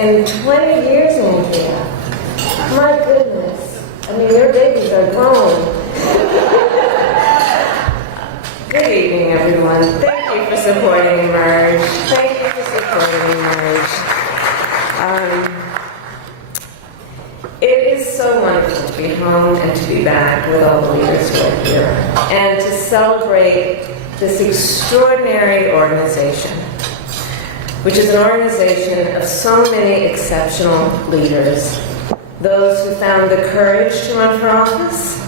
in 20 years, Andrea. My goodness. I mean, your babies are grown. Good evening, everyone. Thank you for supporting Emerge. Thank you for supporting Emerge. It is so wonderful to be home and to be back with all the leaders who are here and to celebrate this extraordinary organization, which is an organization of so many exceptional leaders, those who found the courage to run for office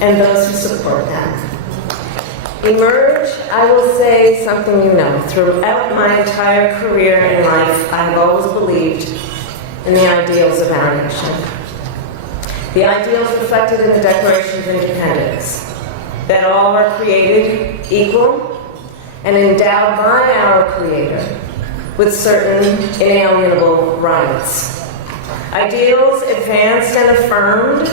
and those who support them. Emerge, I will say something you know. Throughout my entire career in life, I have always believed in the ideals of our nation. The ideals reflected in the Declaration of Independence, that all are created equal and endowed by our Creator with certain inalienable rights. Ideals advanced and affirmed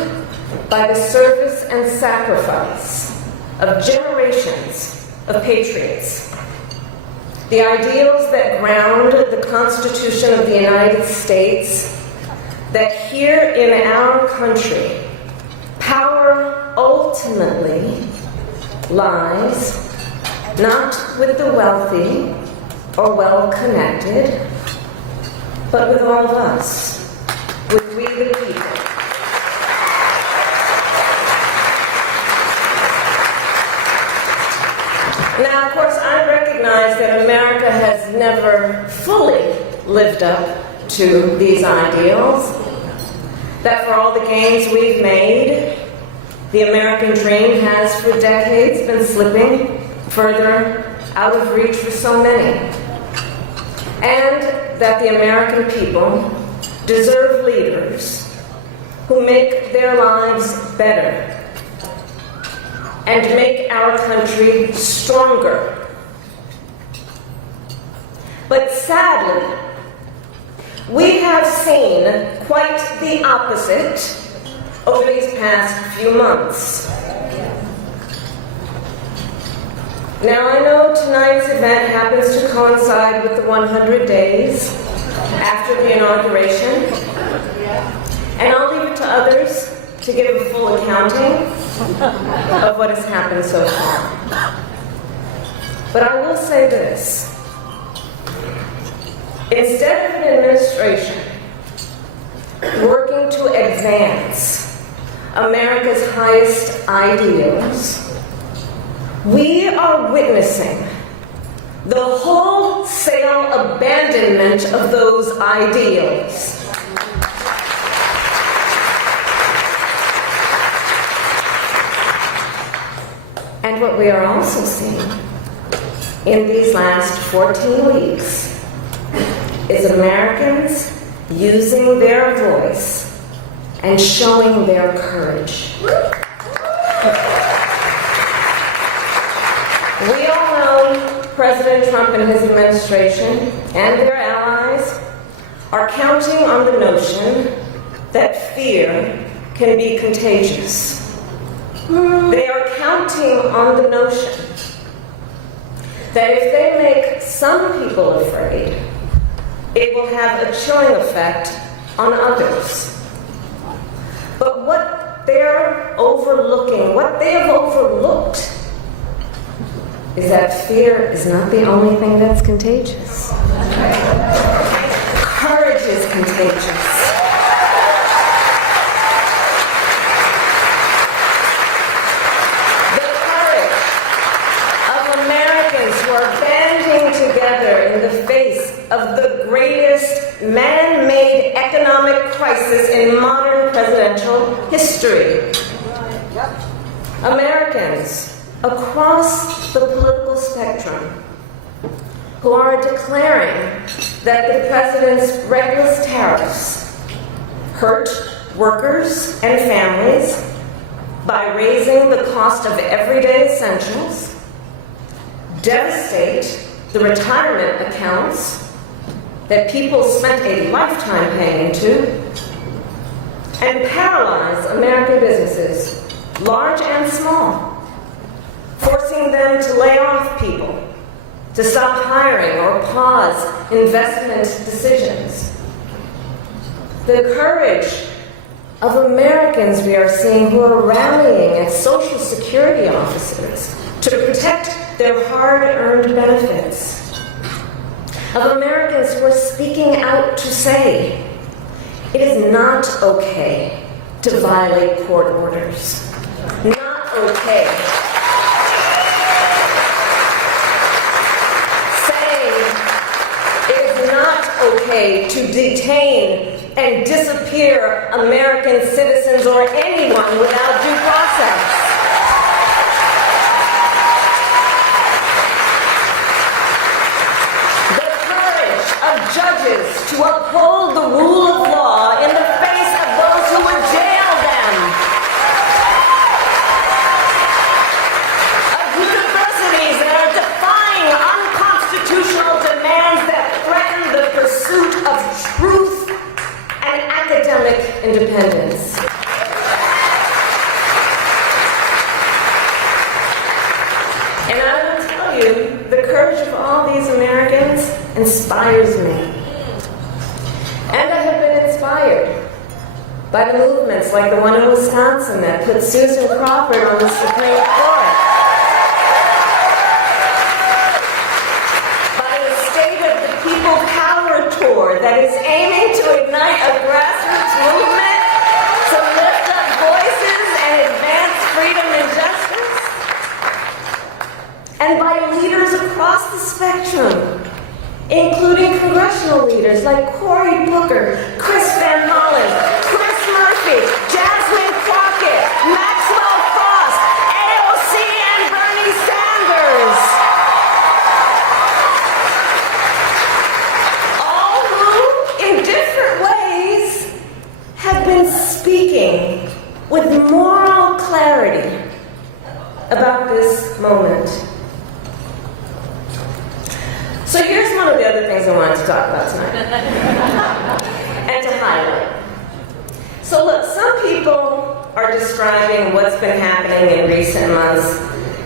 by the service and sacrifice of generations of patriots. The ideals that ground the Constitution of the United States, that here in our country, power ultimately lies not with the wealthy or well-connected, but with all of us, with we the people. Now, of course, I recognize that America has never fully lived up to these ideals, that for all the gains we've made, the American dream has for decades been slipping further out of reach for so many, and that the American people deserve leaders who make their lives better and make our country stronger. But sadly, we have seen quite the opposite over these past few months. Now, I know tonight's event happens to coincide with the 100 days after the inauguration, and I'll leave it to others to give a full accounting of what has happened so far. But I will say this. Instead of an administration working to advance America's highest ideals, we are witnessing the wholesale abandonment of those ideals. And what we are also seeing in these last 14 weeks is Americans using their voice and showing their courage. We all know President Trump and his administration and their allies are counting on the notion that fear can be contagious. They are counting on the notion that if they make some people afraid, it will have a chilling effect on others. But what they're overlooking, what they have overlooked, is that fear is not the only thing that's contagious. Courage is contagious. The courage of Americans who are banding together in the face of the greatest man-made economic crisis in modern presidential history. Americans across the political spectrum who are declaring that the president's reckless tariffs hurt workers and families by raising the cost of everyday essentials, devastate the retirement accounts that people spent a lifetime paying into, and paralyze American businesses, large and small, forcing them to lay off people, to stop hiring or pause investment decisions, The courage of Americans we are seeing who are rallying at Social Security offices to protect their hard-earned benefits. Of Americans who are speaking out to say, it is not okay to violate court orders. Not okay. Saying it is not okay to detain and disappear American citizens or anyone without due process. The courage of judges to uphold the rule of law in the face of those who would jail them. Of universities that are defying unconstitutional demands that threaten the pursuit of truth and academic independence. And I will tell you, the courage of all these Americans inspires me. And I have been inspired by the movements like the one in Wisconsin that put Susan Crawford on the Supreme Court. By the State of the People Power Tour that is aiming to ignite a grassroots movement to lift up voices and advance freedom and justice. And by leaders across the spectrum, including congressional leaders like Cory Booker, Chris Van Hollen, Chris Murphy, Jasmine Crockett, Maxwell Frost, AOC, and Bernie Sanders. All who, in different ways, have been speaking with moral clarity about this moment. So here's one of the other things I wanted to talk about tonight and to highlight. So look, some people are describing what's been happening in recent months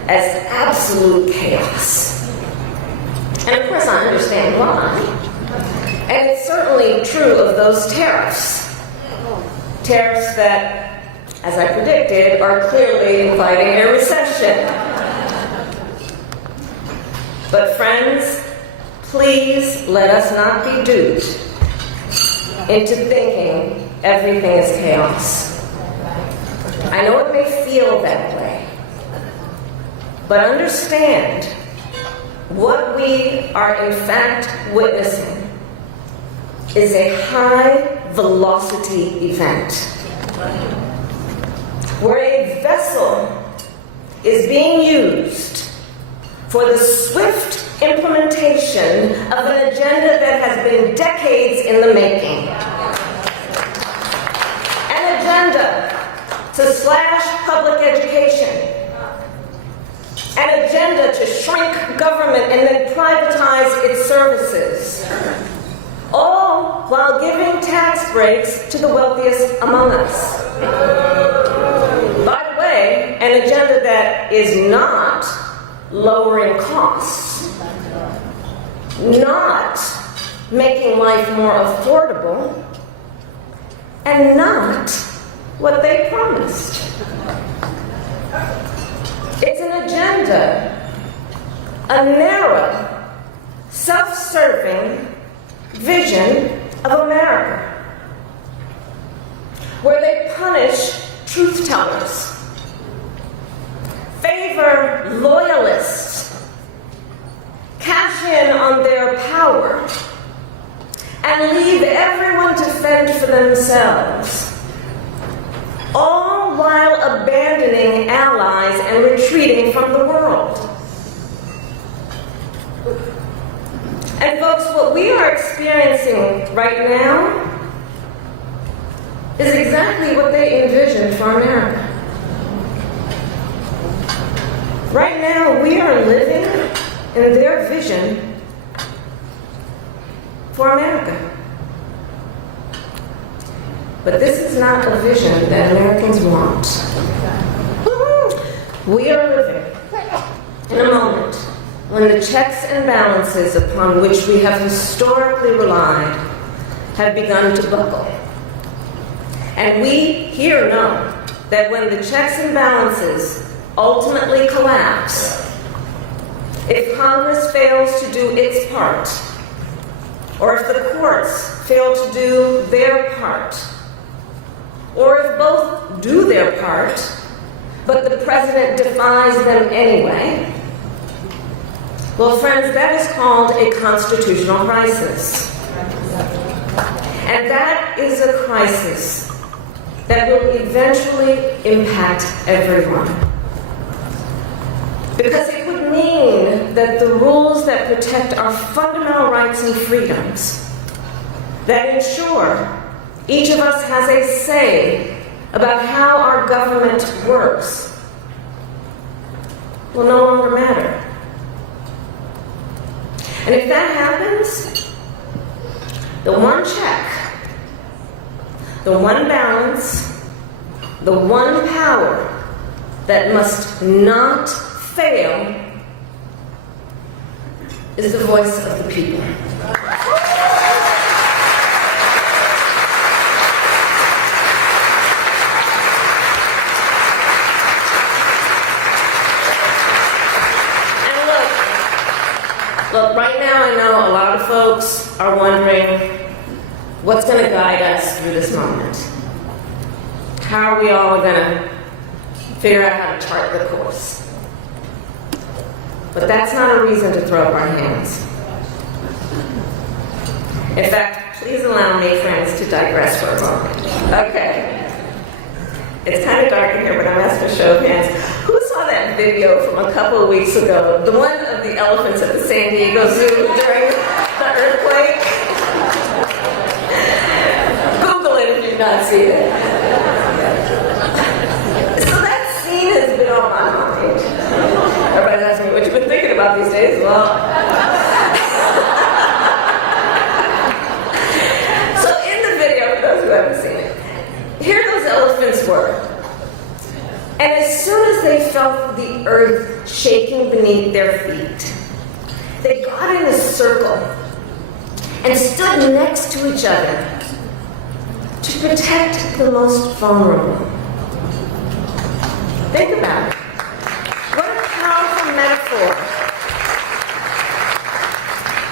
as absolute chaos. And of course I understand why. And it's certainly true of those tariffs. Tariffs that, as I predicted, are clearly inviting a recession. But friends, please let us not be duped into thinking everything is chaos. I know it may feel that way, but understand what we are in fact witnessing is a high-velocity event where a vessel is being used for the swift implementation of an agenda that has been decades in the making. An agenda to slash public education. An agenda to shrink government and then privatize its services. All while giving tax breaks to the wealthiest among us. By the way, an agenda that is not lowering costs, not making life more affordable, and not what they promised. It's an agenda, a narrow, self-serving vision of America, where they punish truth-tellers, favor loyalists, cash in on their power, and leave everyone to fend for themselves, all while abandoning allies and retreating from the world. And folks, what we are experiencing right now is exactly what they envisioned for America. Right now, we are living in their vision for America. But this is not a vision that Americans want. We are living in a moment when the checks and balances upon which we have historically relied have begun to buckle. And we here know that when the checks and balances ultimately collapse, if Congress fails to do its part, or if the courts fail to do their part, or if both do their part, but the president defies them anyway, well, friends, that is called a constitutional crisis. And that is a crisis that will eventually impact everyone. Because it would mean that the rules that protect our fundamental rights and freedoms, that ensure each of us has a say about how our government works, will no longer matter. And if that happens, the one check, the one balance, the one power that must not fail is the voice of the people. Look, right now I know a lot of folks are wondering what's going to guide us through this moment. How are we all going to figure out how to chart the course? But that's not a reason to throw up our hands. In fact, please allow me, friends, to digress for a moment. Okay. It's kind of dark in here, but I'm asking a show of hands. Who saw that video from a couple of weeks ago? The one of the elephants at the San Diego Zoo during the earthquake? Google it if you've not seen it. So that scene has been on my mind. Everybody's asking me what you've been thinking about these days. Well, so in the video, for those who haven't seen it, here those elephants were. And as soon as they felt the earth shaking beneath their feet, they got in a circle and stood next to each other to protect the most vulnerable. Think about it. What a powerful metaphor.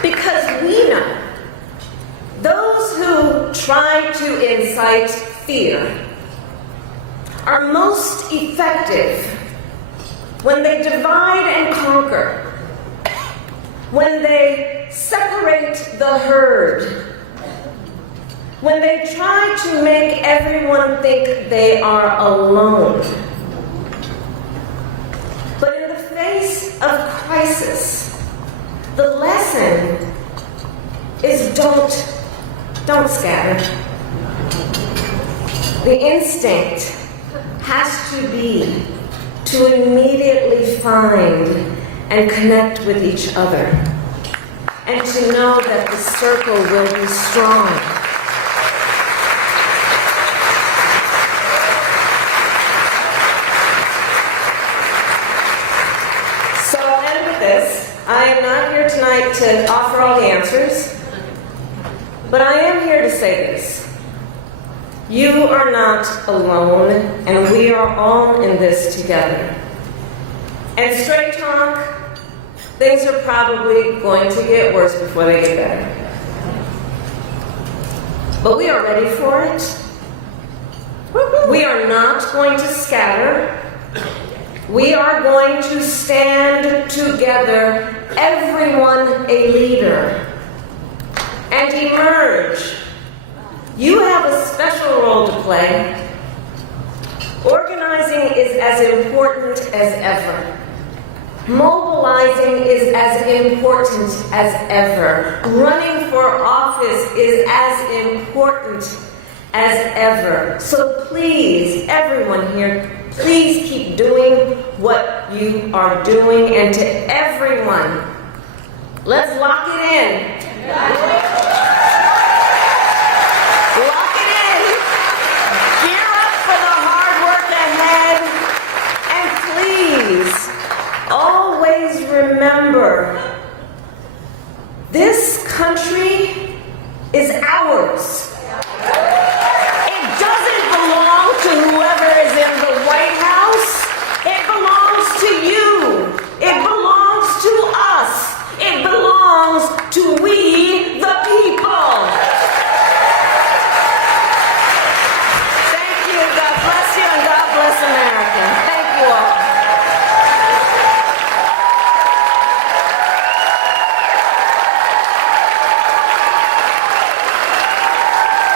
Because we know those who try to incite fear are most effective when they divide and conquer, when they separate the herd, when they try to make everyone think they are alone. But in the face of crisis, the lesson is don't scatter. The instinct has to be to immediately find and connect with each other, and to know that the circle will be strong. So I'll end with this. I am not here tonight to offer all the answers, but I am here to say this. You are not alone, and we are all in this together. And straight talk, things are probably going to get worse before they get better. But we are ready for it. We are not going to scatter. We are going to stand together, everyone a leader, and emerge. You have a special role to play. Organizing is as important as ever. Mobilizing is as important as ever. Running for office is as important as ever. So please, everyone here, please keep doing what you are doing. And to everyone, let's lock it in.